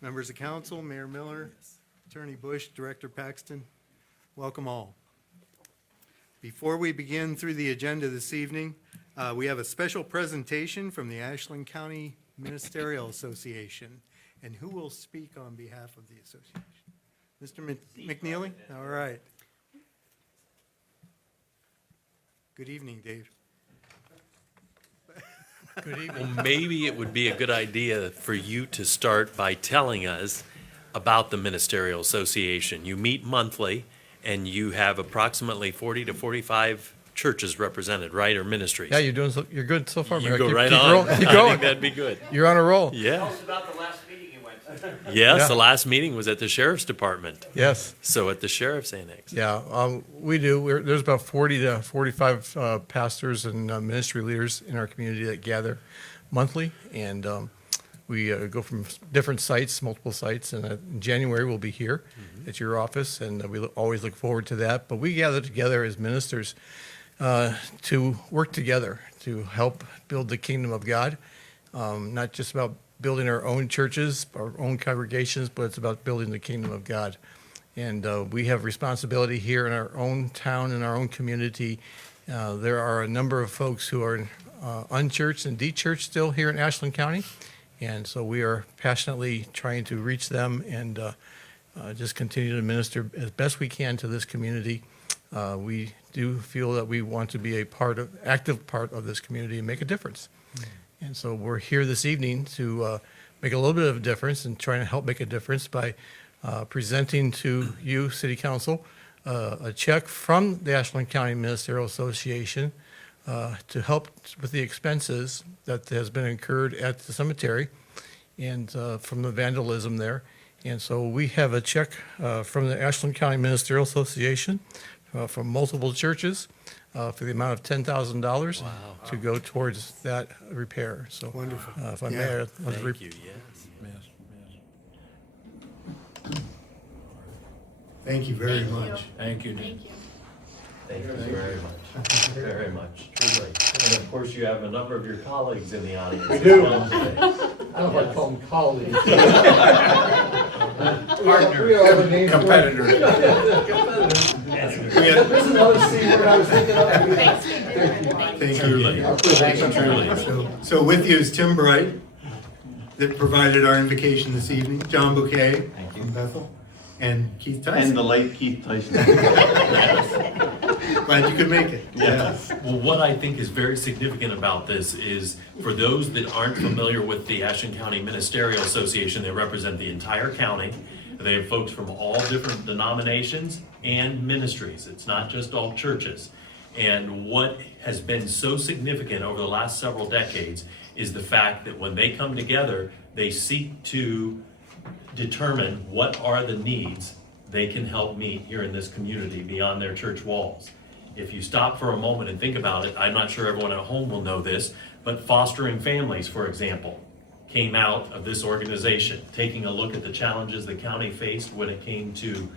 Members of council, Mayor Miller, Attorney Bush, Director Paxton, welcome all. Before we begin through the agenda this evening, we have a special presentation from the Ashland County Ministerial Association. And who will speak on behalf of the association? Mr. McNeely? All right. Good evening, Dave. Good evening. Well, maybe it would be a good idea for you to start by telling us about the Ministerial Association. You meet monthly, and you have approximately 40 to 45 churches represented, right, or ministries? Yeah, you're good so far, You Mayor. go right keep on. Keep I going. think that'd be good. You're on a roll. Yeah. Tell us about the last meeting you went to. Yes, Yeah. the last meeting was at the Sheriff's Department, Yes. so at the Sheriff's Annex. Yeah, we do. There's about 40 to 45 pastors and ministry leaders in our community that gather monthly, and we go from different sites, multiple sites, and in January we'll be here at your office, and we always look forward to that. But we gather together as ministers to work together to help build the kingdom of God, not just about building our own churches, our own congregations, but it's about building the kingdom of God. And we have responsibility here in our own town, in our own community. There are a number of folks who are unchurched and dechurched still here in Ashland County. And so we are passionately trying to reach them and just continue to minister as best we can to this community. We do feel that we want to be active part of this community and make a difference. And so we're here this evening to make a little bit of a difference and trying to help make a difference by presenting to you, City Council, a check from the Ashland County Ministerial Association to help with the expenses that has been incurred at the cemetery and from the vandalism there. And so we have a check from the Ashland County Ministerial Association from multiple churches for the amount of $10,000 to go towards that repair. So, Wonderful. If I Yeah. may, Thank you, yes. Thank you very much. Thank you, Thank you. Thank you very much, very much, truly. And of course, you have a number of your colleagues in the audience. We do. as well today. I don't know if I call them colleagues. Partners. Competitors. This is another C word I was thinking of. Thanks for dinner. Thank Truly, you. truly. So with you is Tim Bright, that provided our invocation this evening, John Bouquet Thank you. from Bethel, and Keith And Tyson. the late Keith Tyson. Glad you could make it. Yes. Well, what I think is very significant about this is, for those that aren't familiar with the Ashland County Ministerial Association, they represent the entire county. They have folks from all different denominations and ministries. It's not just all churches. And what has been so significant over the last several decades is the fact that when they come together, they seek to determine what are the needs they can help meet here in this community beyond their church walls. If you stop for a moment and think about it, I'm not sure everyone at home will know this, but fostering families, for example, came out of this organization, taking a look at the challenges the county faced when it came to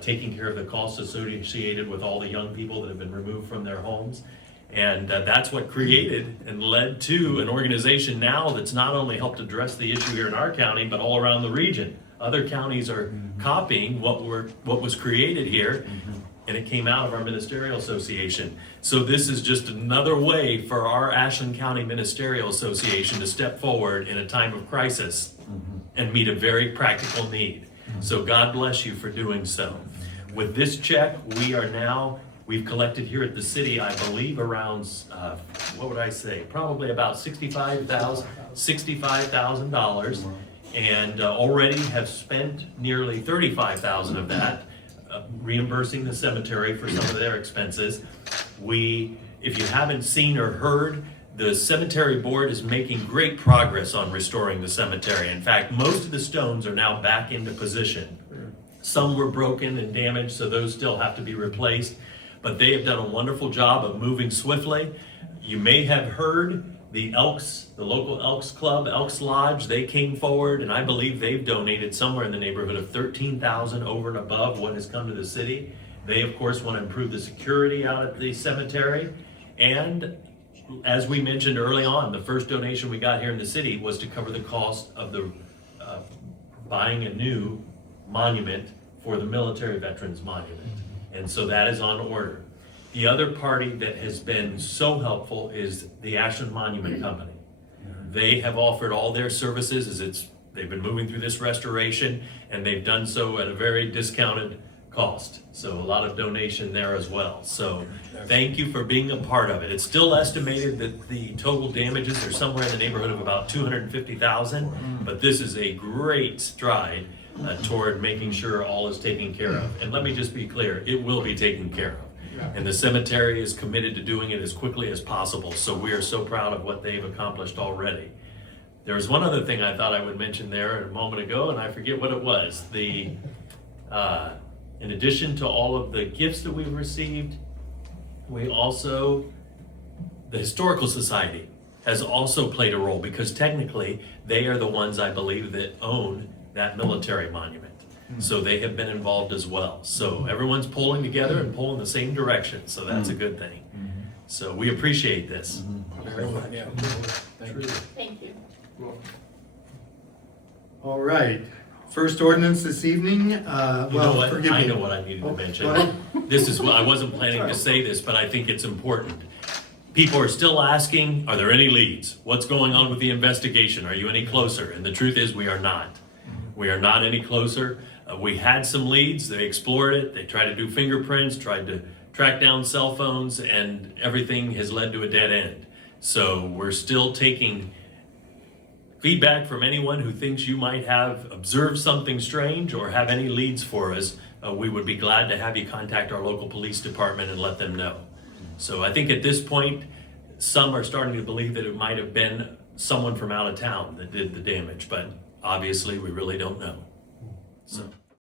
taking care of the costs associated with all the young people that have been removed from their homes. And that's what created and led to an organization now that's not only helped address the issue here in our county, but all around the region. Other counties are copying what was created here, and it came out of our Ministerial Association. So this is just another way for our Ashland County Ministerial Association to step forward in a time of crisis and meet a very practical need. So God bless you for doing so. With this check, we've collected here at the city, I believe, around, what would I say? Probably about $65,000, and already have spent nearly $35,000 of that, reimbursing the cemetery for some of their expenses. If you haven't seen or heard, the cemetery board is making great progress on restoring the cemetery. In fact, most of the stones are now back into position. Some were broken and damaged, so those still have to be replaced. But they have done a wonderful job of moving swiftly. You may have heard the local Elks Club, Elks Lodge, they came forward, and I believe they've donated somewhere in the neighborhood of $13,000 over and above what has come to the city. They, of course, want to improve the security out at the cemetery. And as we mentioned early on, the first donation we got here in the city was to cover the cost of the buying a new monument for the military veterans monument. And so that is on order. The other party that has been so helpful is the Ashland Monument Company. They have offered all their services as they've been moving through this restoration, and they've done so at a very discounted cost. So a lot of donation there as well. So thank you for being a part of it. It's still estimated that the total damages are somewhere in the neighborhood of about $250,000, but this is a great stride toward making sure all is taken care of. And let me just be clear, it will be taken care of. And the cemetery is committed to doing it as quickly as possible. So we are so proud of what they've accomplished already. There was one other thing I thought I would mention there a moment ago, and I forget what it was. In addition to all of the gifts that we've received, the Historical Society has also played a role, because technically they are the ones, I believe, that own that military monument. So they have been involved as well. So everyone's pulling together and pulling the same direction, so that's a good thing. So we appreciate this. Very much. Thank you. All right. First ordinance this evening, You know well, what? forgive me. I know what I needed to Go mention. ahead. This is what, I wasn't planning to say this, but I think it's important. People are still asking, are there any leads? What's going on with the investigation? Are you any closer? And the truth is, we are not. We are not any closer. We had some leads, they explored it, they tried to do fingerprints, tried to track down cell phones, and everything has led to a dead end. So we're still taking feedback from anyone who thinks you might have observed something strange or have any leads for us. We would be glad to have you contact our local police department and let them know. So I think at this point, some are starting to believe that it might have been someone from out of town that did the damage, but obviously we really don't know.